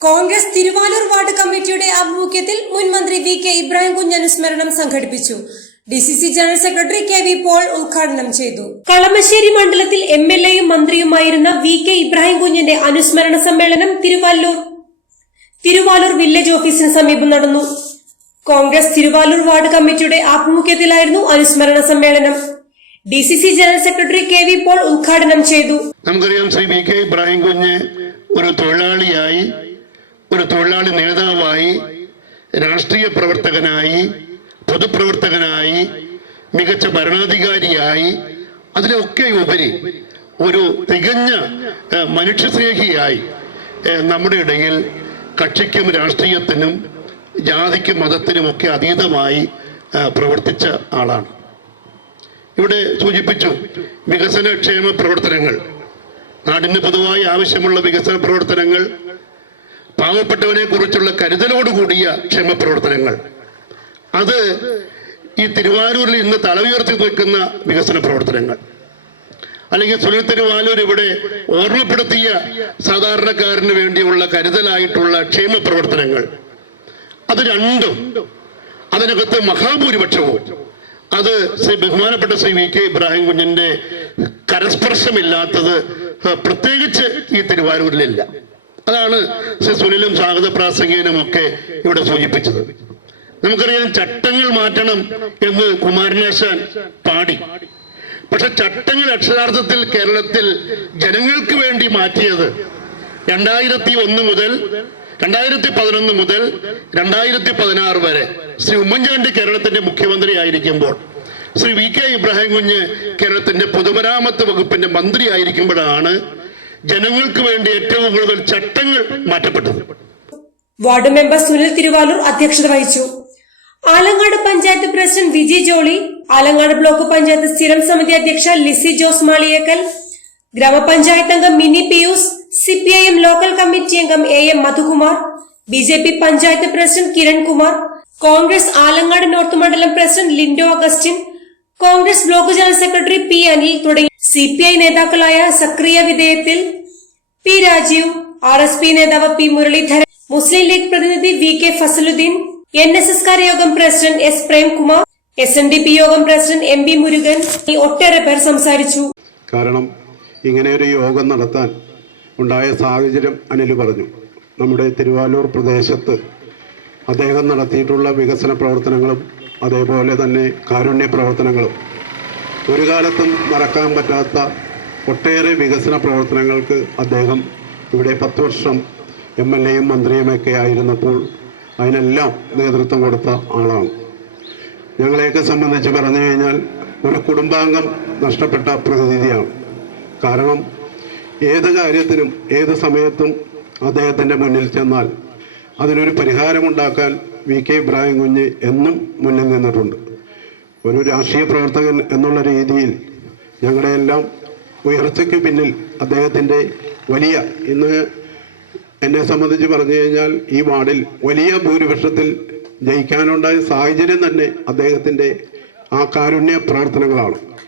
Congress Thiruvalur ward കമ്മിറ്റിയുടെ ആഭിമുഖ്യത്തിൽ മുൻ മന്ത്രി വി കെ ഇബ്രാഹിം കുഞ്ഞ് അനുസ്മരണം സംഘടിപ്പിച്ചു. D C C general secretary K V Paul ഉദ്ഘാടനം ചെയ്തു. കളമശ്ശേരി മണ്ഡലത്തിൽ എം എൽ എയും മന്ത്രിയുമായിരുന്ന വി കെ ഇബ്രാഹിം കുഞ്ഞിന്റെ അനുസ്മരണ സമ്മേളനം തിരുവല്ലൂർ തിരുവാലൂർ വില്ലേജ് ഓഫീസിന് സമീപം നടന്നു. കോൺഗ്രസ് തിരുവാലൂർ വാർഡ് കമ്മിറ്റിയുടെ ആഭിമുഖ്യത്തിലായിരുന്നു അനുസ്മരണ സമ്മേളനം. D C C general secretary K V Paul ഉദ്ഘാടനം ചെയ്തു. നമുക്കറിയാം ശ്രീ വി കെ ഇബ്രാഹിം കുഞ്ഞ് ഒരു തൊഴിലാളിയായി ഒരു തൊഴിലാളി നേതാവായി രാഷ്ട്രീയ പ്രവർത്തകനായി പൊതുപ്രവർത്തകനായി മികച്ച ഭരണാധികാരിയായി അതിലൊക്കെ ഉപരി ഒരു തികഞ്ഞ മനുഷ്യസ്നേഹിയായി നമ്മുടെ ഇടയിൽ കക്ഷിക്കും രാഷ്ട്രീയത്തിനും ജാതിക്കും മതത്തിനുമൊക്കെ അതീതമായി പ്രവർത്തിച്ച ആളാണ്. ഇവിടെ സൂചിപ്പിച്ചു വികസന ക്ഷേമ പ്രവർത്തനങ്ങൾ നാടിന് പൊതുവായി ആവശ്യമുള്ള വികസന പ്രവർത്തനങ്ങൾ പാവപ്പെട്ടവനെ കുറിച്ചുള്ള കരുതലോടുകൂടിയ ക്ഷേമ പ്രവർത്തനങ്ങൾ അത് ഈ തിരുവാരൂരിൽ ഇന്ന് തലയുയർത്തി നിൽക്കുന്ന വികസന പ്രവർത്തനങ്ങൾ. അല്ലെങ്കിൽ സുനിൽ തിരുവാലൂർ ഇവിടെ ഓർമ്മപ്പെടുത്തിയ സാധാരണക്കാരന് വേണ്ടിയുള്ള കരുതലായിട്ടുള്ള ക്ഷേമ പ്രവർത്തനങ്ങൾ അത് രണ്ടും അതിനകത്ത് മഹാഭൂരിപക്ഷവും അത് ശ്രീ ബഹുമാനപ്പെട്ട ശ്രീ വി കെ ഇബ്രാഹിം കുഞ്ഞിന്റെ കരസ്പർശമില്ലാത്തത് പ്രത്യേകിച്ച് ഈ തിരുവാരൂരിലില്ല. അതാണ് ശ്രീ സുനിലും സ്വാഗത പ്രാസംഗികനും ഒക്കെ ഇവിടെ സൂചിപ്പിച്ചത്. നമുക്കറിയാം ചട്ടങ്ങൾ മാറ്റണം എന്ന് കുമാരനാശാൻ പാടി. പക്ഷെ ചട്ടങ്ങൾ അക്ഷരാർത്ഥത്തിൽ കേരളത്തിൽ ജനങ്ങൾക്ക് വേണ്ടി മാറ്റിയത് രണ്ടായിരത്തി ഒന്ന് മുതൽ രണ്ടായിരത്തി പതിനൊന്ന് മുതൽ രണ്ടായിരത്തി പതിനാറ് വരെ ശ്രീ ഉമ്മൻചാണ്ടി കേരളത്തിന്റെ മുഖ്യമന്ത്രി ആയിരിക്കുമ്പോൾ ശ്രീ വി കെ ഇബ്രാഹിം കുഞ്ഞ് കേരളത്തിന്റെ പൊതുമരാമത്ത് വകുപ്പിന്റെ മന്ത്രി ആയിരിക്കുമ്പോഴാണ് ജനങ്ങൾക്ക് വേണ്ടി ഏറ്റവും കൂടുതൽ ചട്ടങ്ങൾ മാറ്റപ്പെട്ടത്. വാർഡ് മെമ്പർ സുനിൽ തിരുവാലൂർ അധ്യക്ഷത വഹിച്ചു. ആലങ്ങാട് പഞ്ചായത്ത് പ്രസിഡന്റ് വിജി ജോളി ആലങ്ങാട് ബ്ലോക്ക് പഞ്ചായത്ത് സ്ഥിരം സമിതി അധ്യക്ഷ ലിസി ജോസ് മാളിയേക്കൽ ഗ്രാമപഞ്ചായത്ത് അംഗം Mini Pius C P I M local committee അംഗം A M Madhukumar B J P panchayat president Kiran Kumar Congress Alangad north മണ്ഡലം president Lindo Augustine Congress block general secretary P Anil തുടങ്ങി C P I നേതാക്കളായ Zakariya വിധേയത്തിൽ P Rajeev R S P നേതാവ് P Muraleedharan Muslim League പ്രതിനിധി V K Fazaluddin N S S യോഗം president S Premkumar S N D P യോഗം president M P Murugan ഒട്ടേറെ പേർ സംസാരിച്ചു. കാരണം ഇങ്ങനെ ഒരു യോഗം നടത്താൻ ഉണ്ടായ സാഹചര്യം അനിൽ പറഞ്ഞു. നമ്മുടെ തിരുവാലൂർ പ്രദേശത്ത് അദ്ദേഹം നടത്തിയിട്ടുള്ള വികസന പ്രവർത്തനങ്ങളും അതേപോലെ തന്നെ കാരുണ്യ പ്രവർത്തനങ്ങളും ഒരു കാലത്തും മറക്കാൻ പറ്റാത്ത ഒട്ടേറെ വികസന പ്രവർത്തനങ്ങൾക്ക് അദ്ദേഹം ഇവിടെ പത്ത് വർഷം എം എൽ എയും മന്ത്രിയുമൊക്കെ ആയിരുന്നപ്പോൾ അതിനെല്ലാം നേതൃത്വം കൊടുത്ത ആളാണ്. ഞങ്ങളെയൊക്കെ സംബന്ധിച്ച് പറഞ്ഞു കഴിഞ്ഞാൽ ഒരു കുടുംബാംഗം നഷ്ടപ്പെട്ട പ്രതിനിധിയാണ്. കാരണം ഏത് കാര്യത്തിനും ഏത് സമയത്തും അദ്ദേഹത്തിന്റെ മുന്നിൽ ചെന്നാൽ അതിനൊരു പരിഹാരമുണ്ടാക്കാൻ വി കെ ഇബ്രാഹിം കുഞ്ഞ് എന്നും മുന്നിൽ നിന്നിട്ടുണ്ട്. ഒരു രാഷ്ട്രീയ പ്രവർത്തകൻ എന്നുള്ള രീതിയിൽ ഞങ്ങളുടെ എല്ലാം ഉയർച്ചയ്ക്ക് പിന്നിൽ അദ്ദേഹത്തിന്റെ വലിയ ഇന്ന് എന്നെ സംബന്ധിച്ച് പറഞ്ഞു കഴിഞ്ഞാൽ ഈ വാർഡിൽ വലിയ ഭൂരിപക്ഷത്തിൽ ജയിക്കാനുണ്ടായ സാഹചര്യം തന്നെ അദ്ദേഹത്തിന്റെ ആ കാരുണ്യ പ്രവർത്തനങ്ങളാണ്